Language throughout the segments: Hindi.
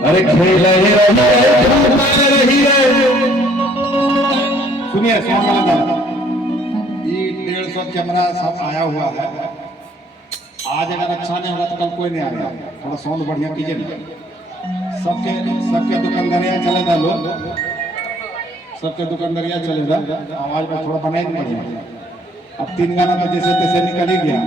अरे खेल रही है। सुनिए सॉन्ग वाला ये 150 कैमरा सब आया हुआ है। आज अगर अच्छा नहीं होगा तो कल कोई नहीं आएगा। थोड़ा साउंड बढ़िया कीजिए ना। सबके दुकानदारियां चलेगा लोग, सबके दुकानदारियां चलेगा। आवाज में थोड़ा बनाई नहीं बढ़िया। अब 3 गाना तो जैसे तैसे निकल ही गया।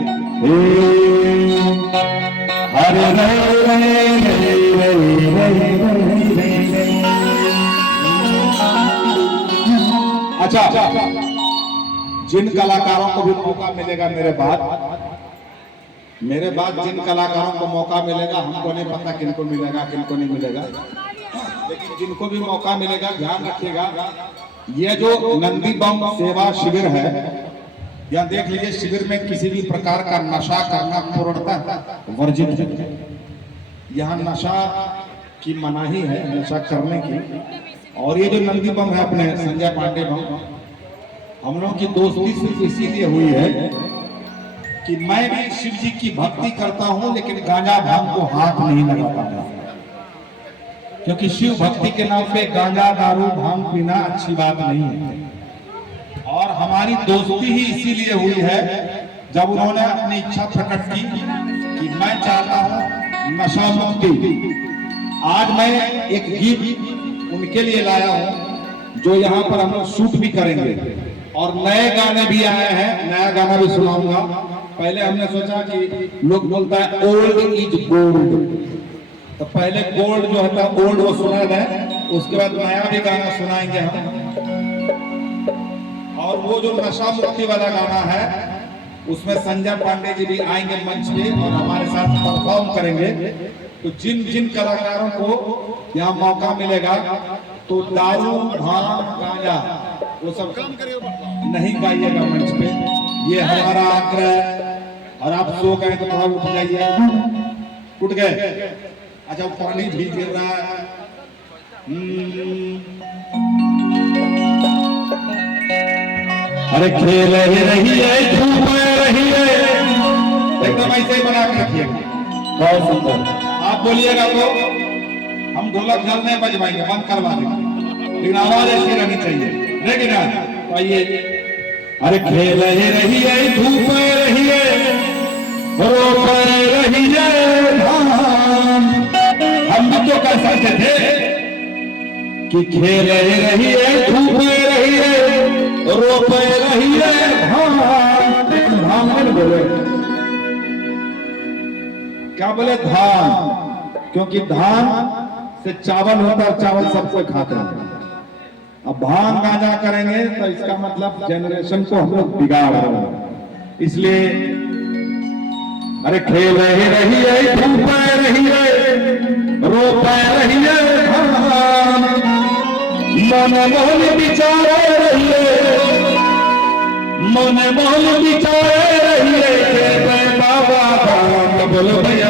अच्छा, जिन कलाकारों को भी मौका मिलेगा मेरे बाद जिन कलाकारों को मौका मिलेगा, हमको नहीं पता किनको मिलेगा किनको नहीं मिलेगा, लेकिन जिनको भी मौका मिलेगा ध्यान रखिएगा। ये जो नंदी बम सेवा शिविर है, यहाँ देख लीजिए, शिविर में किसी भी प्रकार का नशा करना पूर्णतः वर्जित है। यहाँ नशा की मनाही है, नशा करने की। और ये जो नंदी बम है अपने संजय पांडे बम, हम लोगों की दोस्ती सिर्फ इसीलिए हुई है कि मैं भी शिव जी की भक्ति करता हूं, लेकिन गांजा भांग को हाथ नहीं लगाता हूं, क्योंकि शिव भक्ति के नाम पे गांजा दारू भांग पीना अच्छी बात नहीं है। और हमारी दोस्ती ही इसीलिए हुई है जब उन्होंने अपनी इच्छा प्रकट की कि मैं चाहता हूं नशा मुक्ति। आज मैं एक गीत उनके लिए लाया हूं जो यहाँ पर हम लोग शूट भी करेंगे, और नए गाने भी आए हैं, नया गाना भी सुनाऊंगा। पहले हमने सोचा कि लोग बोलता है ओल्ड इज गोल्ड, तो पहले गोल्ड जो होता है ओल्ड वो सुना जाए, उसके बाद नया भी गाना सुनाएंगे हम। और वो जो नशा मुक्ति वाला गाना है उसमें संजय पांडे जी भी आएंगे मंच पे और हमारे साथ परफॉर्म करेंगे। तो जिन जिन कलाकारों को यहाँ मौका मिलेगा तो दारू भांग गांजा वो सब नहीं गाइएगा मंच पे, ये हमारा आग्रह। और आप सो गए तो थोड़ा उठ जाइए। उठ गए? अच्छा, पानी भी गिर रहा है। अरे खेल रही है, धूप रही है, एकदम ऐसे ही बना के रखिएगा। बहुत सुंदर। आप बोलिएगा तो हम ढोलक जल्द नहीं बजवाएंगे, बंद करवा देंगे, लेकिन आवाज ऐसी रहनी चाहिए। लेकिन आइए। अरे खेल रही है, धूप रही है, रोप रही है धान। हम भी तो कह सकते थे कि खेल रही है, धूप रही है, रोप रही है धान। धान बोले, क्या बोले? धान, क्योंकि धान से चावल होता है, चावल सबको खाते हैं। अब भांग गांजा करेंगे तो इसका मतलब जनरेशन को हम लोग बिगाड़ रहे हैं। इसलिए अरे खेल रही है, धूप रही है, रोप रही है धान। मन मोहन बिचारे रहिए, मन मोहन बिचारे रहिए, बाबा धाम बोलो भैया।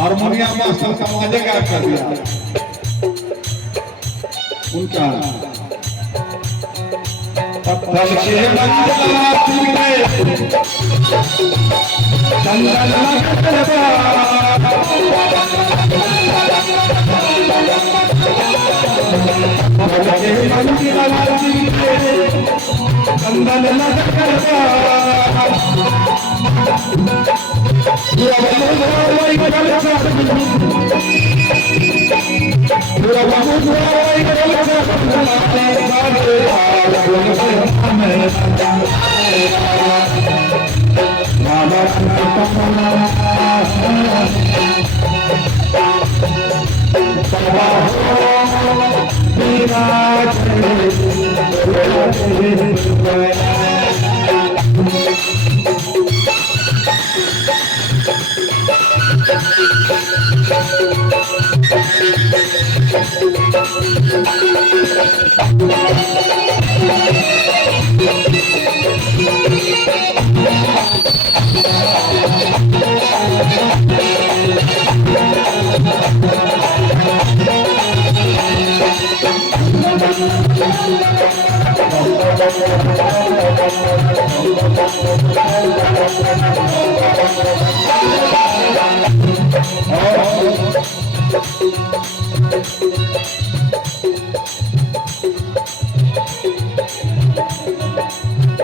हारमोनियम मास्टर का मजे गायब कर दिया उनका पत्थर के मंगला तुमने चंदन लगता पत्थर के मंगला तुमने चंदन लगता पूरा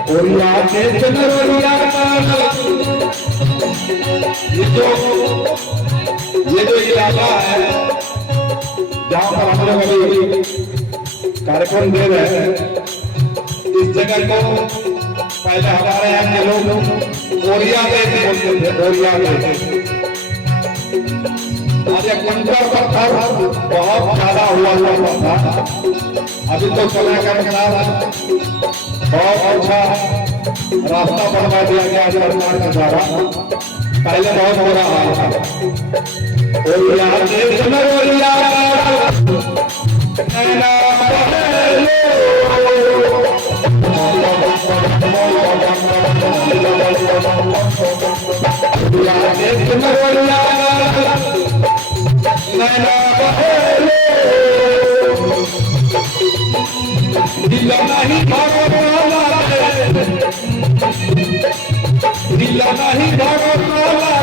ओरिया के जनरोरिया ये जो इलाका है जहाँ पर हम लोग अभी कार्यक्रम दे रहे हैं, इस जगह को पहले हमारे यहाँ के लोग ओरिया देश बोलते थे, ओरिया देश। और ये कंकड़ पत्थर बहुत ज्यादा हुआ था। अभी तो समय का अनुसार बहुत अच्छा रास्ता बनवा दिया गया सरकार के द्वारा, पहले बहुत बुरा हाल था। ओरिया देश में ओरिया नैना दिला नहीं भागवाला दिला नहीं भागवाला